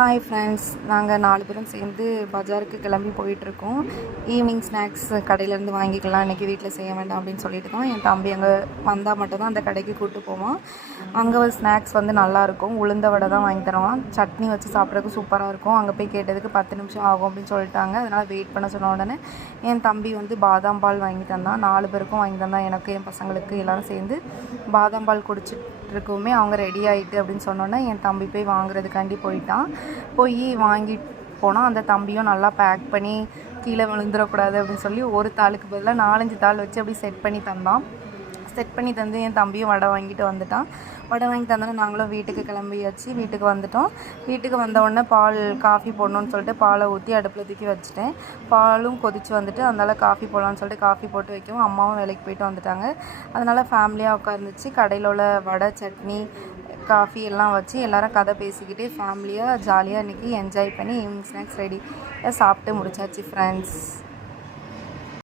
Hi friends, நாங்கள் 4 பேரும் சேர்ந்து பஜாருக்கு கிளம்பி போயிட்டுருக்கோம். ஈவினிங் ஸ்நாக்ஸ் கடையிலேருந்து வாங்கிக்கலாம், இன்றைக்கி வீட்டில் செய்ய வேண்டாம் அப்படின்னு சொல்லிட்டு தான் என் தம்பி அங்கே வந்தால் மட்டும்தான் அந்த கடைக்கு கூப்பிட்டு போவான். அங்கே ஒரு ஸ்நாக்ஸ் வந்து நல்லாயிருக்கும். உளுந்த வடை தான் வாங்கி தருவான். சட்னி வச்சு சாப்பிட்றதுக்கு சூப்பராக இருக்கும். அங்கே போய் கேட்டதுக்கு 10 நிமிஷம் ஆகும் அப்படின்னு சொல்லிட்டாங்க. அதனால் வெயிட் பண்ண சொன்ன உடனே என் தம்பி வந்து பாதாம் பால் வாங்கி தந்தான். 4 பேருக்கும் வாங்கி தந்தான். எனக்கு, என் பசங்களுக்கு எல்லோரும் சேர்ந்து பாதாம் பால் குடிச்சிட்டு இருக்கவுமே அவங்க ரெடி ஆகிட்டு அப்படின்னு சொன்னோன்னே என் தம்பி போய் வாங்குறதுக்காண்டி போயிட்டான். போய் வாங்கிட்டு போனால் அந்த தம்பியும் நல்லா பேக் பண்ணி கீழே விழுந்துடக்கூடாது அப்படின்னு சொல்லி ஒரு தாளுக்கு பதிலாக 4-5 தாள் வச்சு அப்படி செட் பண்ணி தந்தான். செட் பண்ணி தந்து என் தம்பியும் வடை வாங்கிட்டு வந்துட்டான். வடை வாங்கி தந்தோன்னே நாங்களும் வீட்டுக்கு கிளம்பியாச்சு. வீட்டுக்கு வந்துட்டோம். வீட்டுக்கு வந்தவுடனே காஃபி போடணுன்னு சொல்லிட்டு பாலை ஊற்றி அடுப்பில் தூக்கி வச்சுட்டேன். பாலும் கொதித்து வந்துட்டு அதனால் காஃபி போடலான்னு சொல்லிட்டு காஃபி போட்டு வைக்கவும் அம்மாவும் வேலைக்கு போயிட்டு வந்துட்டாங்க. அதனால் ஃபேமிலியாக உட்காந்துச்சு. கடையில் உள்ள வடை, சட்னி, காஃபி எல்லாம் வச்சு எல்லோரும் கதை பேசிக்கிட்டு ஃபேமிலியாக ஜாலியாக இன்றைக்கி என்ஜாய் பண்ணி ஈவினிங் ஸ்நாக்ஸ் ரெடி சாப்பிட்டு முடிச்சாச்சு ஃப்ரெண்ட்ஸ்.